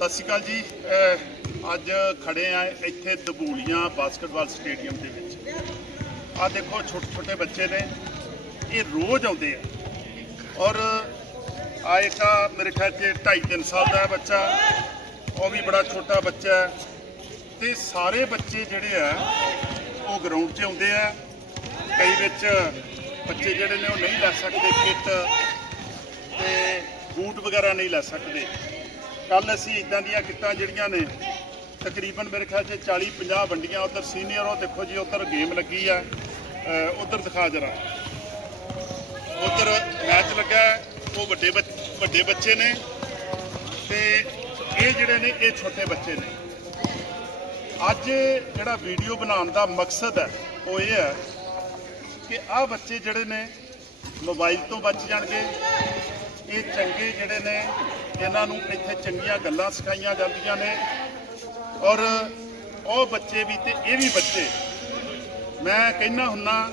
ਸਤਿ ਸ਼੍ਰੀ ਅਕਾਲ ਜੀ। ਅੱਜ ਖੜੇ ਆ ਇੱਥੇ ਦਬੂਲੀਆਂ ਬਾਸਕਟਬਾਲ ਸਟੇਡੀਅਮ ਦੇ ਵਿੱਚ। ਆ ਦੇਖੋ ਛੋਟੇ ਛੋਟੇ ਬੱਚੇ ਨੇ, ਇਹ ਰੋਜ਼ ਆਉਂਦੇ ਆ। ਔਰ ਆ ਇੱਕ ਮੇਰੇ ਖਿਆਲ 'ਚ 2.5 3 ਸਾਲ ਦਾ ਹੈ ਬੱਚਾ, ਉਹ ਵੀ ਬੜਾ ਛੋਟਾ ਬੱਚਾ ਹੈ। ਤੇ ਸਾਰੇ ਬੱਚੇ ਜਿਹੜੇ ਆ, ਉਹ ਗਰਾਊਂਡ 'ਚ ਆਉਂਦੇ ਆ। ਕਈ ਵਿੱਚ ਬੱਚੇ ਜਿਹੜੇ ਨੇ ਉਹ ਨਹੀਂ ਲੈ ਸਕਦੇ, ਕਿੱਟ ਤੇ ਬੂਟ ਵਗੈਰਾ ਨਹੀਂ ਲੈ ਸਕਦੇ। ਕੱਲ ਅਸੀਂ ਇਦਾਂ ਦੀਆਂ ਕਿੱਟਾਂ ਜਿਹੜੀਆਂ ਨੇ, ਤਕਰੀਬਨ ਮੇਰੇ ਖਿਆਲ 'ਚ 40 50 ਵੰਡੀਆਂ ਉਧਰ ਸੀਨੀਅਰ ਉਹ ਦੇਖੋ ਜੀ ਉਧਰ ਗੇਮ ਲੱਗੀ ਆ ਉਧਰ ਦਿਖਾ ਜਰਾ। ਉਧਰ ਮੈਚ ਲੱਗਾ, ਉਹ ਵੱਡੇ ਬੱਚ- ਵੱਡੇ ਬੱਚੇ ਨੇ ਤੇ ਇਹ ਜਿਹੜੇ ਨੇ, ਇਹ ਛੋਟੇ ਬੱਚੇ ਨੇ। ਅੱਜ ਜਿਹੜਾ ਵੀਡੀਓ ਬਣਾਉਣ ਦਾ ਮਕਸਦ ਹੈ, ਉਹ ਇਹ ਹੈ ਕਿ ਆਹ ਬੱਚੇ ਜਿਹੜੇ ਨੇ ਮੋਬਾਈਲ ਤੋਂ ਬਚ ਜਾਣਗੇ, ਇਹ ਚੰਗੇ ਜਿਹੜੇ ਨੇ ਇਹਨਾਂ ਨੂੰ ਇੱਥੇ ਚੰਗੀਆਂ ਗੱਲਾਂ ਸਿਖਾਈਆਂ ਜਾਂਦੀਆਂ ਨੇ। ਔਰ ਉਹ ਬੱਚੇ ਵੀ ਤੇ ਇਹ ਵੀ ਬੱਚੇ, ਮੈਂ ਕਹਿਣਾ ਹੁੰਨਾ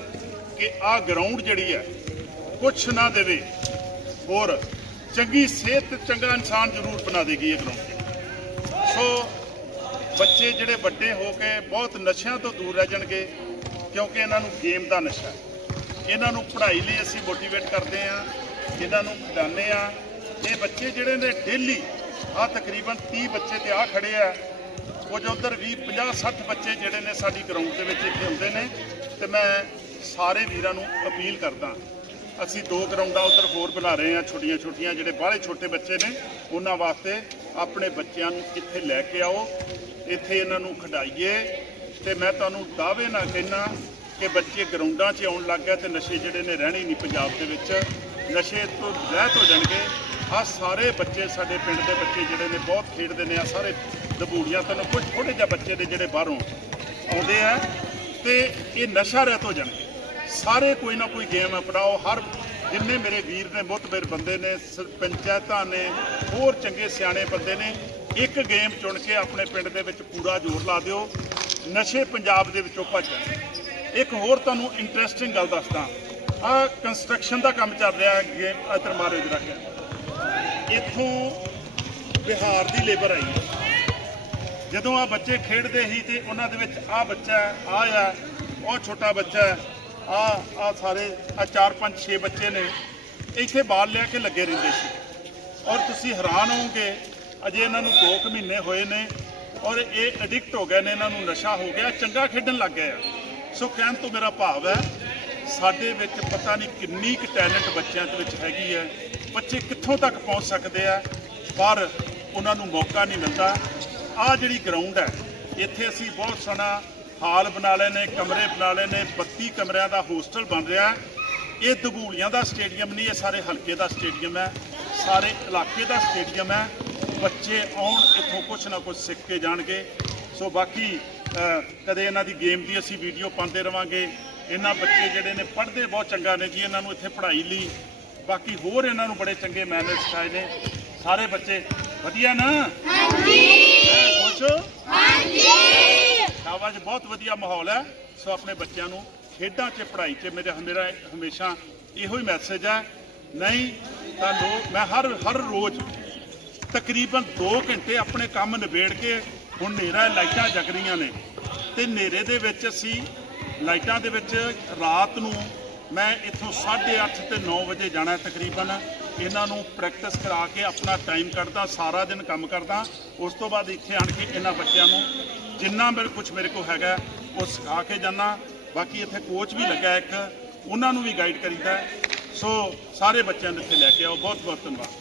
ਕਿ ਆਹ ਗਰਾਊਂਡ ਜਿਹੜੀ ਹੈ, ਕੁਛ ਨਾ ਦੇਵੇ, ਹੋਰ ਚੰਗੀ ਸਿਹਤ ਤੇ ਚੰਗਾ ਇਨਸਾਨ ਜ਼ਰੂਰ ਬਣਾ ਦੇਗੀ ਇਹ ਗਰਾਊਂਡ ਸੋ ਬੱਚੇ ਜਿਹੜੇ ਵੱਡੇ ਹੋ ਕੇ ਬਹੁਤ ਨਸ਼ਿਆਂ ਤੋਂ ਦੂਰ ਰਹਿ ਜਾਣਗੇ, ਕਿਉਂਕਿ ਇਹਨਾਂ ਨੂੰ ਗੇਮ ਦਾ ਨਸ਼ਾ ਇਹਨਾਂ ਨੂੰ ਪੜ੍ਹਾਈ ਲਈ ਅਸੀਂ ਮੋਟੀਵੇਟ ਕਰਦੇ ਆ ਇਹਨਾਂ ਨੂੰ ਖਿਡਾਉਂਦੇ ਆ ਇਹ ਬੱਚੇ ਜਿਹੜੇ ਨੇ ਡੇਲੀ ਆ ਤਕਰੀਬਨ 30 ਬੱਚੇ ਤੇ ਆ ਖੜੇ ਆ। ਕੁਝ ਉਧਰ 20 50 60 ਬੱਚੇ ਜਿਹੜੇ ਨੇ ਸਾਡੀ ਗਰਾਊਂਡ ਦੇ ਵਿੱਚ ਇੱਥੇ ਹੁੰਦੇ ਨੇ। ਤੇ ਮੈਂ ਸਾਰੇ ਵੀਰਾਂ ਨੂੰ ਅਪੀਲ ਕਰਦਾ, ਅਸੀਂ ਦੋ ਗਰਾਊਂਡਾਂ ਉਧਰ ਹੋਰ ਬਣਾ ਰਹੇ ਆ ਛੋਟੀਆਂ ਛੋਟੀਆਂ ਜਿਹੜੇ ਬਾਹਲੇ ਛੋਟੇ ਬੱਚੇ ਨੇ, ਉਹਨਾਂ ਵਾਸਤੇ ਆਪਣੇ ਬੱਚਿਆਂ ਨੂੰ ਇੱਥੇ ਲੈ ਕੇ ਆਓ, ਇੱਥੇ ਇਹਨਾਂ ਨੂੰ ਖਿਡਾਈਏ। ਤੇ ਮੈਂ ਤੁਹਾਨੂੰ ਦਾਅਵੇ ਨਾਲ ਕਹਿਣਾ ਕਿ ਬੱਚੇ ਗਰਾਊਂਡਾਂ 'ਚ ਆਉਣ ਲੱਗ ਗਏ ਤੇ ਨਸ਼ੇ ਜਿਹੜੇ ਨੇ ਰਹਿਣੇ ਨਹੀਂ ਪੰਜਾਬ ਦੇ ਵਿੱਚ। ਨਸ਼ੇ ਤੋਂ ਰਹਿਤ ਹੋ ਜਾਣਗੇ। ਆ ਸਾਰੇ ਬੱਚੇ ਸਾਡੇ ਪਿੰਡ ਦੇ ਬੱਚੇ ਜਿਹੜੇ ਨੇ, ਬਹੁਤ ਖੇਡਦੇ ਨੇ। ਆ ਸਾਰੇ ਦਬੂੜੀਆਂ ਤੋਂ ਕੁਝ ਥੋੜੇ ਜਿਹੇ ਬੱਚੇ ਨੇ ਜਿਹੜੇ ਬਾਹਰੋਂ ਆਉਂਦੇ ਆ ਤੇ ਇਹ ਨਸ਼ਾ ਰਹਿਤ ਹੋ ਜਾਣਗੇ। ਸਾਰੇ ਕੋਈ ਨਾ ਕੋਈ ਗੇਮ ਅਪਣਾਓ। ਹਰ ਜਿੰਨੇ ਮੇਰੇ ਵੀਰ ਨੇ, ਮੁਤਬਰ ਬੰਦੇ ਨੇ ਸ- ਪੰਚਾਇਤਾਂ ਨੇ, ਹੋਰ ਚੰਗੇ ਸਿਆਣੇ ਬੰਦੇ ਨੇ, ਇੱਕ ਗੇਮ ਚੁਣ ਕੇ ਆਪਣੇ ਪਿੰਡ ਦੇ ਵਿੱਚ ਪੂਰਾ ਜ਼ੋਰ ਲਾ ਦਿਓ। ਨਸ਼ੇ ਪੰਜਾਬ ਦੇ ਵਿੱਚੋਂ ਭੱਜ ਇੱਕ ਹੋਰ ਤੁਹਾਨੂੰ ਇੰਟਰਸਟਿੰਗ ਗੱਲ ਦੱਸਦਾ। ਆ ਕੰਸਟਰਕਸ਼ਨ ਦਾ ਕੰਮ ਚੱਲ ਰਿਹਾ ਹੈ ਗੇਮ ਇਧਰ ਮਾਰੋ ਜਰਾ ਇੱਥੋਂ ਬਿਹਾਰ ਦੀ ਲੇਬਰ ਆਈ ਹੈ। ਜਦੋਂ ਆ ਬੱਚੇ ਖੇਡਦੇ ਸੀ ਤੇ ਉਹਨਾਂ ਦੇ ਵਿੱਚ ਆ ਬੱਚਾ ਆ ਆ, ਉਹ ਛੋਟਾ ਬੱਚਾ ਆ ਆ ਸਾਰੇ ਆ 4 5 6 ਬੱਚੇ ਨੇ, ਇੱਥੇ ਬਾਲ ਲਿਆ ਕੇ ਲੱਗੇ ਰਹਿੰਦੇ ਸੀ। ਔਰ ਤੁਸੀਂ ਹੈਰਾਨ ਹੋਵੋਗੇ, ਅਜੇ ਇਹਨਾਂ ਨੂੰ 2 ਕੁ ਮਹੀਨੇ ਹੋਏ ਨੇ, ਔਰ ਇਹ ਐਡਿਕਟ ਹੋ ਗਏ ਨੇ, ਇਹਨਾਂ ਨੂੰ ਨਸ਼ਾ ਹੋ ਗਿਆ, ਚੰਗਾ ਖੇਡਣ ਲੱਗ ਗਏ ਆ। ਸੋ ਕਹਿਣ ਤੋਂ ਮੇਰਾ ਭਾਵ ਹੈ ਸਾਡੇ ਵਿੱਚ ਪਤਾ ਨਹੀਂ ਕਿੰਨੀ ਕੁ ਟੈਲੈਂਟ ਬੱਚਿਆਂ ਦੇ ਵਿੱਚ ਹੈਗੀ ਹੈ। ਬੱਚੇ ਕਿੱਥੋਂ ਤੱਕ ਪਹੁੰਚ ਸਕਦੇ ਆ? ਪਰ ਉਹਨਾਂ ਨੂੰ ਮੌਕਾ ਨਹੀਂ ਮਿਲਦਾ। ਆ ਜਿਹੜੀ ਗਰਾਊਂਡ ਹੈ, ਇੱਥੇ ਅਸੀਂ ਬਹੁਤ ਸੋਹਣਾ ਹਾਲ ਬਣਾ ਲਏ ਨੇ, ਕਮਰੇ ਬਣਾ ਲਏ ਨੇ 32 ਕਮਰਿਆਂ ਦਾ ਹੋਸਟਲ ਬਣ ਰਿਹਾ ਇਹ ਦਗੂਲੀਆਂ ਦਾ ਸਟੇਡੀਅਮ ਨਹੀਂ, ਇਹ ਸਾਰੇ ਹਲਕੇ ਦਾ ਸਟੇਡੀਅਮ ਹੈ। ਸਾਰੇ ਇਲਾਕੇ ਦਾ ਸਟੇਡੀਅਮ ਹੈ। ਬੱਚੇ ਆਉਣ, ਇੱਥੋਂ ਕੁਛ ਨਾ ਕੁਛ ਸਿੱਖ ਕੇ ਜਾਣਗੇ। ਸੋ ਬਾਕੀ ਕਦੇ ਇਹਨਾਂ ਦੀ ਗੇਮ ਦੀ ਅਸੀਂ ਵੀਡੀਓ ਪਾਉਂਦੇ ਰਵਾਂਗੇ। ਇਹਨਾਂ ਬੱਚੇ ਜਿਹੜੇ ਨੇ ਪੜ੍ਹਦੇ ਬਹੁਤ ਚੰਗਾ ਨੇ ਜੀ ਇਹਨਾਂ ਨੂੰ ਇੱਥੇ ਪੜ੍ਹਾਈ ਲਈ। ਬਾਕੀ ਹੋਰ ਇਹਨਾਂ ਨੂੰ ਬੜੇ ਚੰਗੇ ਮੈਨਰ ਸਿਖਾਏ ਨੇ। ਸਾਰੇ ਬੱਚੇ ਵਧੀਆ ਨਾ? ਹਾਂਜੀ। ਖੁਸ਼ ਸ਼ਾਬਾਸ਼ ਬਹੁਤ ਵਧੀਆ ਮਾਹੌਲ ਹੈ। ਸੋ ਆਪਣੇ ਬੱਚਿਆਂ ਨੂੰ ਖੇਡਾਂ 'ਚ ਪੜ੍ਹਾਈ 'ਚ ਮੇਰੇ ਮੇਰਾ ਹਮੇਸ਼ਾ ਇਹੋ ਹੀ ਮੈਸੇਜ ਹੈ। ਨਹੀਂ ਤਾਂ ਲੋਕ ਮੈਂ ਹਰ ਹਰ ਰੋਜ਼ ਤਕਰੀਬਨ 2 ਘੰਟੇ ਆਪਣੇ ਕੰਮ ਨਿਬੇੜ ਕੇ ਹੁਣ ਹਨੇਰਾ ਲਾਈਟਾਂ ਜਗ ਰਹੀਆਂ ਨੇ। ਤੇ ਹਨੇਰੇ ਦੇ ਵਿੱਚ ਅਸੀਂ ਲਾਈਟਾਂ ਦੇ ਵਿੱਚ ਰਾਤ ਨੂੰ ਮੈਂ ਇੱਥੋਂ 8:30 ਤੇ 9 ਵਜੇ ਜਾਣਾ ਤਕਰੀਬਨ। ਇਹਨਾਂ ਨੂੰ ਪ੍ਰੈਕਟਿਸ ਕਰਾ ਕੇ ਆਪਣਾ ਟਾਈਮ ਕੱਢਦਾ, ਸਾਰਾ ਦਿਨ ਕੰਮ ਕਰਦਾ। ਉਸ ਤੋਂ ਬਾਅਦ ਇੱਥੇ ਆਣ ਕੇ ਇਹਨਾਂ ਬੱਚਿਆਂ ਨੂੰ ਜਿੰਨਾ ਮੇਰੇ ਕੁਝ ਮੇਰੇ ਕੋਲ ਹੈਗਾ, ਉਹ ਸਿਖਾ ਕੇ ਜਾਣਾ ਬਾਕੀ ਇੱਥੇ ਕੋਚ ਵੀ ਲੱਗਾ ਇੱਕ, ਉਹਨਾਂ ਨੂੰ ਵੀ ਗਾਈਡ ਕਰੀਦਾ। ਸੋ ਸਾਰੇ ਬੱਚਿਆਂ ਨੂੰ ਇੱਥੇ ਲੈ ਕੇ ਆਓ। ਬਹੁਤ ਬਹੁਤ ਧੰਨਵਾਦ।